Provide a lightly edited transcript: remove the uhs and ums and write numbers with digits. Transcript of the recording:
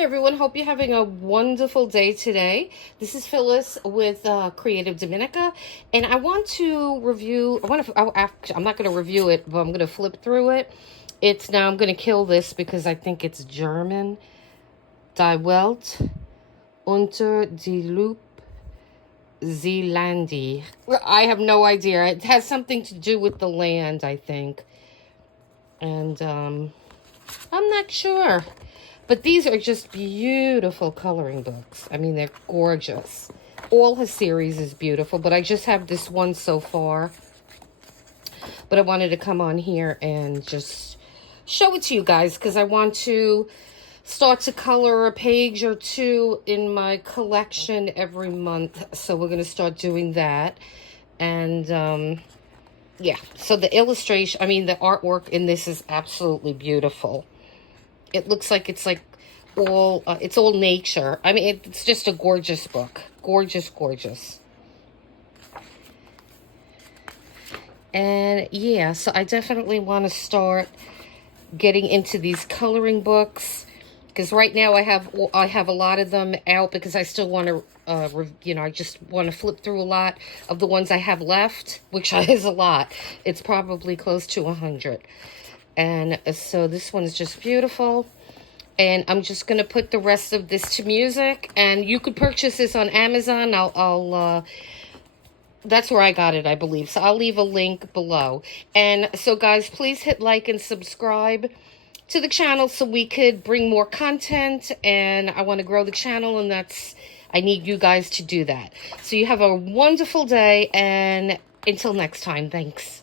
everyone. Hope you're having a wonderful day today. This is Phyllis with CreativeDomenica, and I want to review. I'm not going to review it, but I'm going to flip through it. I'm going to kill this because I think it's German. Die Welt Unter Der Lupe, Lande. I have no idea. It has something to do with the land, I think, and I'm not sure. But these are just beautiful coloring books. I mean, they're gorgeous. All her series is beautiful, but I just have this one so far. But I wanted to come on here and just show it to you guys because I want to start to color a page or two in my collection every month. So we're going to start doing that. And, yeah. So the the artwork in this is absolutely beautiful. It looks like it's all nature. I mean, it's just a gorgeous book. Gorgeous, gorgeous. And yeah, so I definitely want to start getting into these coloring books because right now I have a lot of them out because I still want to I just want to flip through a lot of the ones I have left, which is a lot. It's probably close to 100. And so this one is just beautiful. And I'm just going to put the rest of this to music. And you could purchase this on Amazon. That's where I got it, I believe. So I'll leave a link below. And so, guys, please hit like and subscribe to the channel so we could bring more content. And I want to grow the channel, and I need you guys to do that. So you have a wonderful day. And until next time, thanks.